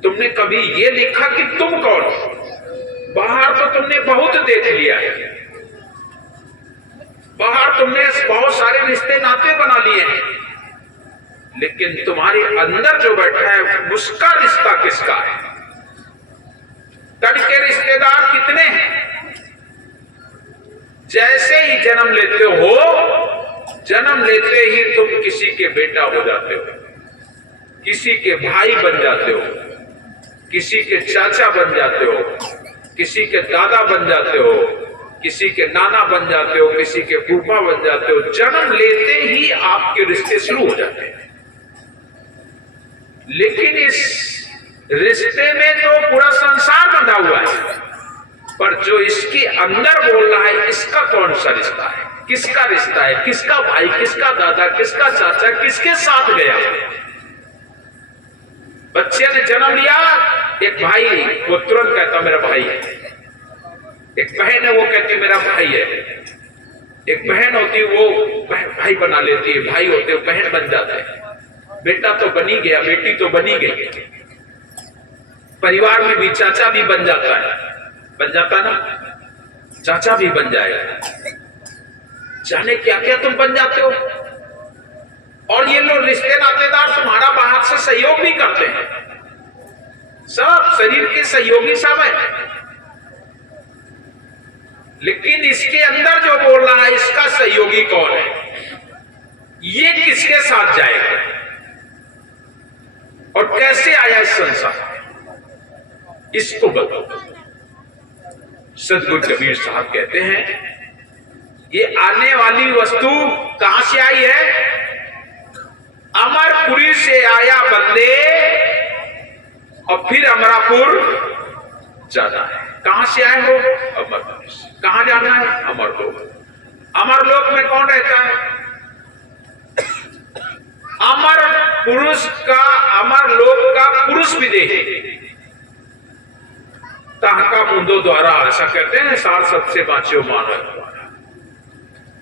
तुमने कभी ये देखा कि तुम कौन हो? बाहर तो तुमने बहुत देख लिया है, बाहर तुमने बहुत सारे रिश्ते नाते बना लिए हैं, लेकिन तुम्हारे अंदर जो बैठा है उसका रिश्ता किसका है? तन के रिश्तेदार कितने हैं? जैसे ही जन्म लेते हो, जन्म लेते ही तुम किसी के बेटा हो जाते हो, किसी के भाई बन जाते हो, किसी के चाचा बन जाते हो, किसी के दादा बन जाते हो, किसी के नाना बन जाते हो, किसी के फूफा बन जाते हो। जन्म लेते ही आपके रिश्ते शुरू हो जाते हैं। लेकिन इस रिश्ते में तो पूरा संसार बंधा हुआ है, पर जो इसके अंदर बोल रहा है इसका कौन सा रिश्ता है? किसका रिश्ता है? किसका भाई, किसका दादा, किसका चाचा, किसके साथ गया? बच्चे ने जन्म लिया, एक भाई वो तुरंत कहता मेरा भाई है, एक बहन है वो कहती मेरा भाई है, एक बहन होती वो भाई बना लेती है, भाई होते वो बहन बन जाते हैं, बेटा तो बनी गया, बेटी तो बनी गई, परिवार में भी चाचा भी बन जाता है, बन जाता ना, चाचा भी बन जाएगा, जाने क्या क्या तुम बन जाते हो। और ये लोग रिश्ते नातेदार तुम्हारा बाहर से सहयोग भी करते हैं, सब शरीर के सहयोगी सब है, लेकिन इसके अंदर जो बोल रहा है इसका सहयोगी कौन है? ये किसके साथ जाएगा और कैसे आया इस संसार? इसको बताओ। सदगुरु कबीर साहब कहते हैं ये आने वाली वस्तु कहां से आई है? अमरपुरी से आया बंदे और फिर अमरापुर जाना है। कहां से आए हो? अमरपुरी से। कहां जाना है? अमरलोक। अमरलोक में कौन रहता है? अमर पुरुष का, अमरलोक का पुरुष विदेही ताहका मुंदो द्वारा, ऐसा कहते हैं, सार सबसे बाँचियो मानव।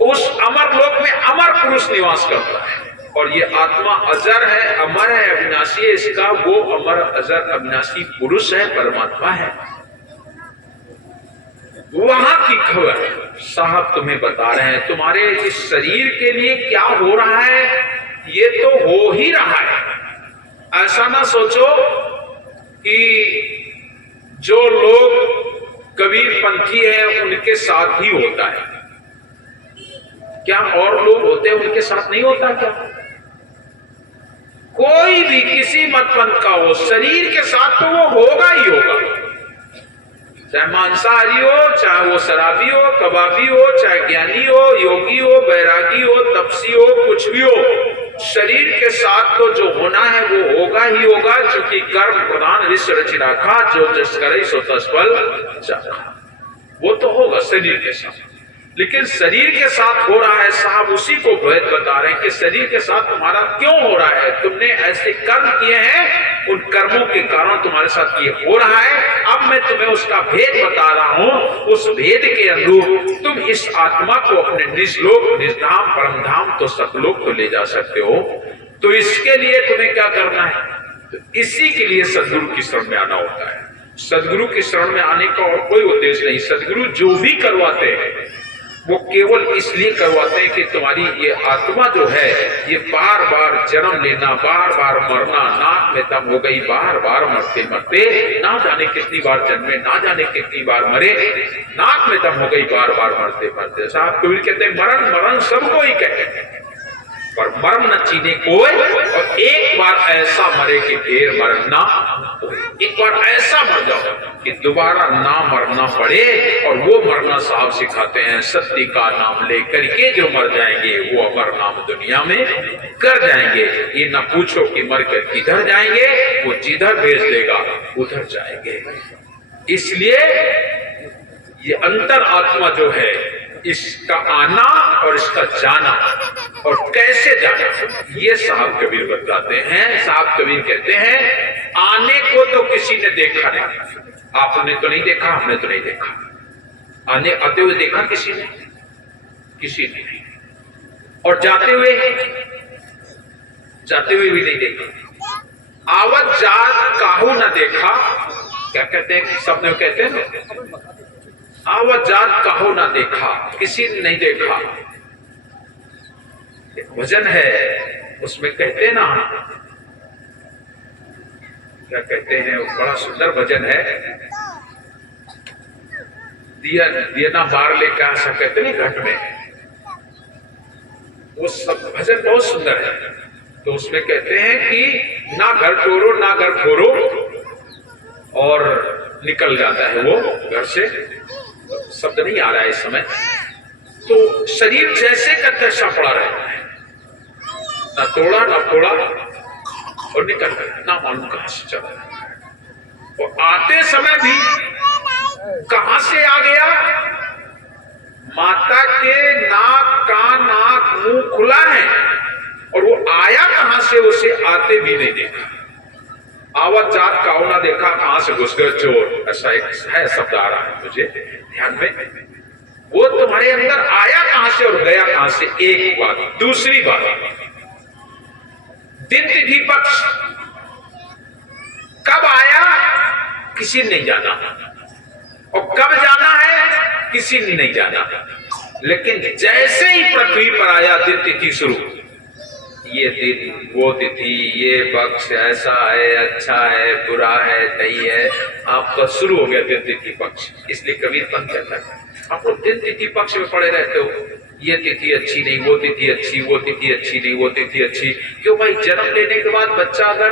उस अमरलोक में अमर पुरुष निवास करता है और ये आत्मा अजर है, अमर है, अविनाशी है। इसका वो अमर अजर अविनाशी पुरुष है, परमात्मा है। वहां की खबर साहब तुम्हें बता रहे हैं। तुम्हारे इस शरीर के लिए क्या हो रहा है ये तो हो ही रहा है। ऐसा ना सोचो कि जो लोग कबीर पंथी है उनके साथ ही होता है। क्या और लोग होते हैं उनके साथ नहीं होता क्या? कोई भी किसी मत पंथ का हो, शरीर के साथ तो वो होगा ही होगा, चाहे मांसाहारी हो, चाहे वो शराबी हो, कबाबी हो, चाहे ज्ञानी हो, योगी हो, बैरागी हो, तपसी हो, कुछ भी हो, शरीर के साथ तो जो होना है वो होगा ही होगा, क्योंकि कर्म प्रधान ऋषि रच राखा, जो जस करे सो तस फल चाखा। वो तो होगा शरीर के साथ, लेकिन शरीर के साथ हो रहा है। साहब उसी को भेद बता रहे हैं कि शरीर के साथ तुम्हारा क्यों हो रहा है। तुमने ऐसे कर्म किए हैं, उन कर्मों के कारण तुम्हारे साथ ये हो रहा है। अब मैं तुम्हें उसका भेद बता रहा हूं। उस भेद के अनुरूप तुम इस आत्मा को अपने निज लोक, निज धाम, परम धाम तो सतलोक तो ले जा सकते हो। तो इसके लिए तुम्हें क्या करना है? तो इसी के लिए सदगुरु की शरण में आना होता है। सदगुरु की शरण में आने का और कोई उद्देश्य नहीं। सदगुरु जो भी करवाते हैं वो केवल इसलिए करवाते हैं कि तुम्हारी ये आत्मा जो है ये बार बार जन्म लेना, बार बार मरना, नाक में दम हो गई, बार बार मरते मरते ना जाने कितनी बार जन्मे, ना जाने कितनी बार मरे, नाक में दम हो गई, बार बार मरते मरते। साहब कबीर कहते हैं मरण मरण सबको ही कहते हैं, पर मरण न चीने कोई, और एक बार ऐसा मरे कि फिर मरना। एक बार ऐसा मर जाओ कि दोबारा ना मरना पड़े। और वो मरना साहब सिखाते हैं, सत्य का नाम लेकर के जो मर जाएंगे वो अमर नाम दुनिया में कर जाएंगे। ये ना पूछो कि मर कर किधर जाएंगे, वो जिधर भेज देगा उधर जाएंगे। इसलिए ये अंतर आत्मा जो है, इसका आना और इसका जाना, और कैसे जाना, ये साहब कबीर बताते हैं। साहब कबीर कहते हैं आने को तो किसी ने देखा नहीं, आपने तो नहीं देखा, हमने तो नहीं देखा। आने आते हुए देखा किसी ने? किसी ने नहीं। और जाते हुए भी नहीं देखा। आवत जात काहू न देखा, क्या कहते हैं, सब ने कहते हैं ना, आवत जात काहू न देखा, किसी ने नहीं देखा। एक भजन है उसमें कहते ना, क्या कहते हैं, बड़ा सुंदर भजन है, दिया दिया ना बार लेकर ऐसा कहते नहीं घट में, वो सब भजन बहुत सुंदर है। तो उसमें कहते हैं कि ना घर तोड़ो ना घर फोड़ो, और निकल जाता है वो घर से, शब्द नहीं आ रहा है इस समय। तो शरीर जैसे का तैसा पड़ा रहता है, ना तोड़ा ना फोड़ा, और निकल गया, ना मालूम कहां से चला। और आते समय भी कहां से आ गया, माता के नाक कान नाक मुंह खुला है, और वो आया कहां से, उसे आते भी नहीं देखा। आवत जात काऊ ना देखा, कहां से घुस गए चोर, ऐसा एक है शब्द आ रहा है मुझे ध्यान में। वो तुम्हारे अंदर आया कहां से और गया कहां से, एक बात। दूसरी बात, दिन तिथि पक्ष कब आया किसी ने नहीं जाना, और कब जाना है किसी ने नहीं जाना। लेकिन जैसे ही पृथ्वी पर आया दिन तिथि शुरू, ये दिन वो तिथि, ये पक्ष ऐसा है, अच्छा है, बुरा है, नहीं है, आपका शुरू हो गया दिन तिथि पक्ष। इसलिए कबीर पंथ कहता है आप लोग दिन तिथि पक्ष में पड़े रहते हो, ये तिथि अच्छी नहीं, वो तिथि अच्छी, वो तिथि अच्छी नहीं, वो तिथि अच्छी। क्यों भाई, जन्म लेने के बाद बच्चा अगर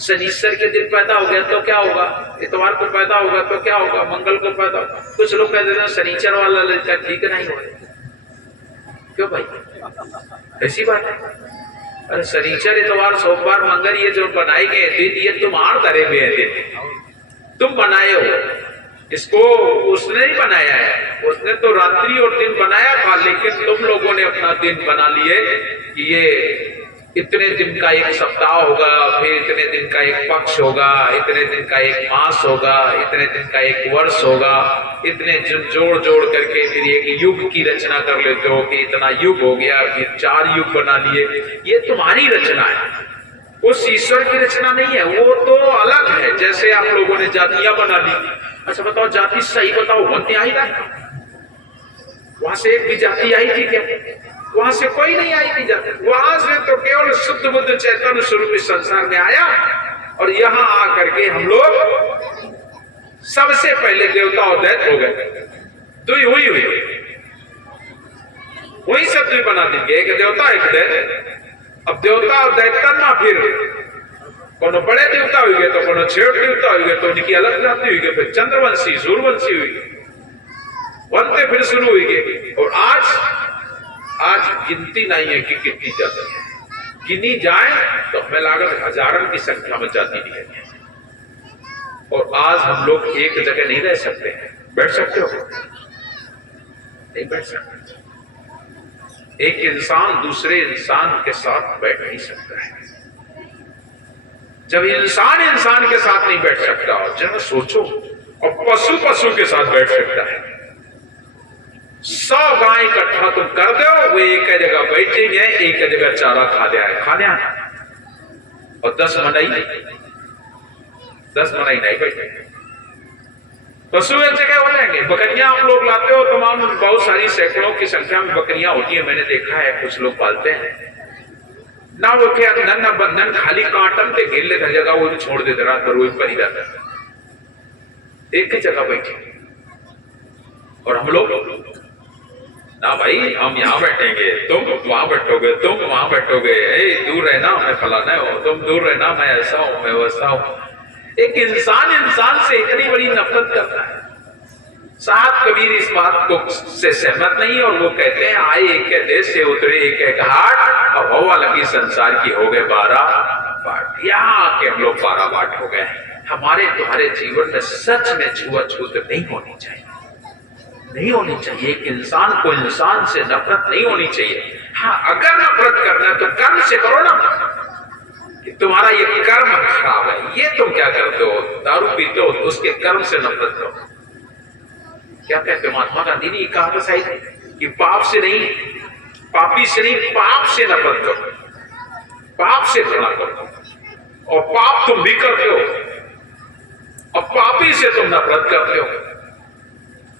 शनिश्चर के दिन पैदा हो गया तो क्या होगा, इतवार को पैदा होगा तो क्या होगा, मंगल को पैदा होगा। कुछ लोग कहते हैं शनिचर वाला लेता, ठीक नहीं हो। क्यों भाई, ऐसी बात है। अरे शनिचर इतवार सोमवार मंगल ये जो बनाए गए दिन, ये तुम्हार धरे हुए हैं दिन, तुम बनाए हो इसको, उसने नहीं बनाया है। उसने तो रात्रि और दिन बनाया था, लेकिन तुम लोगों ने अपना दिन बना लिए कि ये इतने दिन का एक सप्ताह होगा, फिर इतने दिन का एक पक्ष होगा, इतने दिन का एक मास होगा, इतने दिन का एक वर्ष होगा, इतने जोड़ जोड़ करके फिर एक युग की रचना कर लेते हो कि इतना युग हो गया, फिर 4 युग बना लिए। ये तुम्हारी रचना है, उस ईश्वर की रचना नहीं है, वो तो अलग है। जैसे आप लोगों ने जातियां बना ली। अच्छा बताओ, जाति सही बताओ, बनते आई ना, वहां से एक भी जाति आई थी क्या? वहां से कोई नहीं आई थी जाति। वहां से तो केवल शुद्ध बुद्ध चैतन्य स्वरूप इस संसार में आया, और यहां आकर के हम लोग सबसे पहले देवता और दैत्य हो गए। दुई हुई वही सब दुई बना देंगे, एक देवता एक दैत्य। अब देवता और दैत्य ना, फिर कोनो बड़े देवता हुई गए तो कोनो छोटे देवता हुई गए, तो उनकी अलग जाति हुई गई, फिर चंद्रवंशी सूर्यवंशी हुई गई, बनते फिर शुरू हुई गई। और आज गिनती नहीं है कि कितनी जाति है, गिनी जाए तो हमें लागत हजारों की संख्या में जाति नहीं है। और आज हम लोग एक जगह नहीं रह सकते हैं। बैठ सकते हो? नहीं बैठ सकते। एक इंसान दूसरे इंसान के साथ बैठ नहीं सकता है। जब इंसान इंसान के साथ नहीं बैठ सकता, जरा सोचो, और पशु पशु के साथ बैठ सकता है। 100 गाय इकट्ठा तुम कर दो, वो एक जगह बैठेंगे, एक जगह चारा खाने और 10 मनाई नहीं बैठेंगे। पशु एक जगह हो जाएंगे। बकरियां आप लोग लाते हो, तमाम बहुत सारी सैकड़ों की संख्या में बकरियां होती है, मैंने देखा है, कुछ लोग पालते हैं ना। वो क्या न बंधन खाली काटन ते गिर ले जगह वो छोड़ देते, रात भर वही पड़ी रहता, एक ही जगह बैठे। और हम लोग ना भाई, हम यहाँ बैठेंगे, तुम वहां बैठोगे, तुम वहां बैठोगे, दूर रहना, मैं फलाना हो, तुम दूर रहना, मैं ऐसा हूं, मैं वैसा हूं। एक इंसान इंसान से इतनी बड़ी नफरत करता है। साहब कबीर इस बात को से सहमत नहीं, और वो कहते हैं आए एक देश से उतरे एक घाट, अब हवा लगी संसार की हो गए 12 बाट। यहाँ आके हम लोग 12 बाट हो गए। हमारे तुम्हारे जीवन में सच में छुआछूत नहीं होनी चाहिए, नहीं होनी चाहिए। एक इंसान को इंसान से नफरत नहीं होनी चाहिए। हाँ, अगर नफरत करना है तो कर्म से करो ना, कि तुम्हारा ये कर्म खराब है, ये तुम क्या करते हो, दारू पीते हो, उसके कर्म से नफरत करो। क्या कहते हो, महात्मा गांधी ने कहा था सही कि पाप से नहीं, पापी से नहीं, पाप से नफरत करो, पाप से घृणा करो। और पाप तुम भी करते हो और पापी से तुम नफरत करते हो।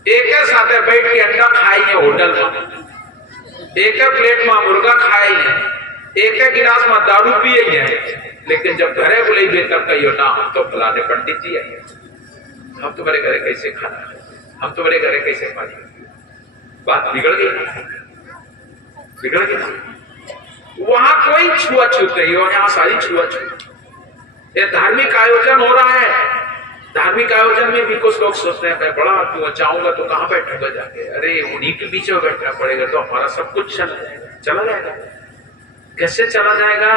एक साथ बैठ के अंडा खाइए होटल में, एक प्लेट में मुर्गा खाइए, एक गिलास में दारू पिए, लेकिन जब घरे बुलाइए तब कहियो ना हम तो फलाने पंडित जी आइए, हम तुम्हारे घरे कैसे खाना, हम तुम्हारे घरे कैसे पानी। बात बिगड़ गई ना, बिगड़ गई ना। वहां कोई छुआछूत नहीं हो, यहाँ सारी छुआछूत। ये धार्मिक आयोजन हो रहा है, धार्मिक आयोजन में भी कुछ लोग सोचते हैं मैं बड़ा आदमी चाहूंगा तो कहां बैठूंगा जाके, अरे उन्हीं के बीच में बैठना पड़ेगा तो हमारा सब कुछ चला जाएगा। कैसे चला जाएगा?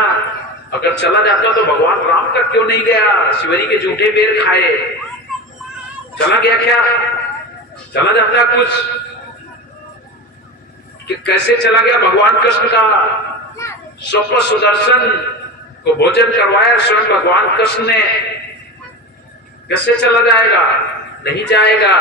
अगर चला जाता तो भगवान राम का क्यों नहीं गया, शिवरी के जूठे बेर खाए, चला गया क्या? चला जाता कुछ कि कैसे चला गया भगवान कृष्ण का? स्वप्न सुदर्शन को भोजन करवाया स्वयं भगवान कृष्ण ने, कैसे चला जाएगा? नहीं जाएगा।